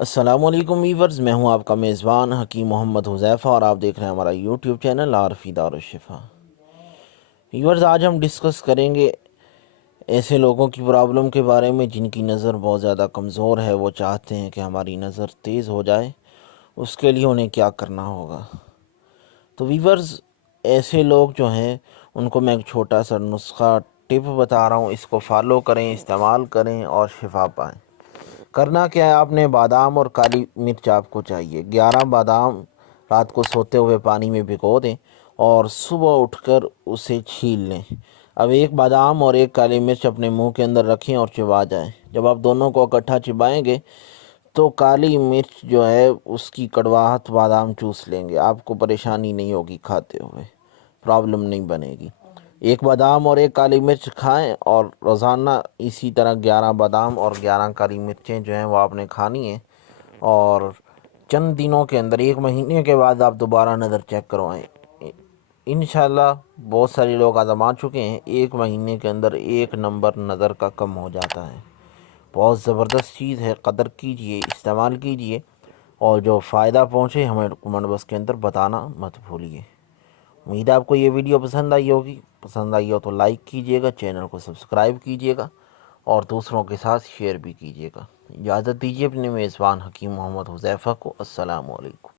السلام علیکم ویورز، میں ہوں آپ کا میزبان حکیم محمد حذیفہ اور آپ دیکھ رہے ہیں ہمارا یوٹیوب چینل عارفی دارشفا۔ ویورز، آج ہم ڈسکس کریں گے ایسے لوگوں کی پرابلم کے بارے میں جن کی نظر بہت زیادہ کمزور ہے، وہ چاہتے ہیں کہ ہماری نظر تیز ہو جائے، اس کے لیے انہیں کیا کرنا ہوگا۔ تو ویورز، ایسے لوگ جو ہیں ان کو میں ایک چھوٹا سا نسخہ ٹپ بتا رہا ہوں، اس کو فالو کریں، استعمال کریں اور شفا پائیں۔ کرنا کیا ہے، آپ نے بادام اور کالی مرچ آپ کو چاہیے۔ 11 بادام رات کو سوتے ہوئے پانی میں بھگو دیں اور صبح اٹھ کر اسے چھیل لیں۔ اب ایک بادام اور ایک کالی مرچ اپنے منہ کے اندر رکھیں اور چبا جائیں۔ جب آپ دونوں کو اکٹھا چبائیں گے تو کالی مرچ جو ہے اس کی کڑواہٹ بادام چوس لیں گے، آپ کو پریشانی نہیں ہوگی، کھاتے ہوئے پرابلم نہیں بنے گی۔ ایک بادام اور ایک کالی مرچ کھائیں اور روزانہ اسی طرح 11 بادام اور 11 کالی مرچیں جو ہیں وہ آپ نے کھانی ہیں، اور چند دنوں کے اندر، 1 مہینے کے بعد آپ دوبارہ نظر چیک کروائیں۔ انشاءاللہ بہت سارے لوگ آزما چکے ہیں، 1 مہینے کے اندر 1 نمبر نظر کا کم ہو جاتا ہے۔ بہت زبردست چیز ہے، قدر کیجئے، استعمال کیجئے، اور جو فائدہ پہنچے ہمیں کمنٹ باکس کے اندر بتانا مت بھولیے۔ امید ہے آپ کو یہ ویڈیو پسند آئی ہوگی۔ پسند آئی ہو تو لائک کیجئے گا، چینل کو سبسکرائب کیجئے گا اور دوسروں کے ساتھ شیئر بھی کیجئے گا۔ اجازت دیجیے اپنے میزبان حکیم محمد حذیفہ کو۔ السلام علیکم۔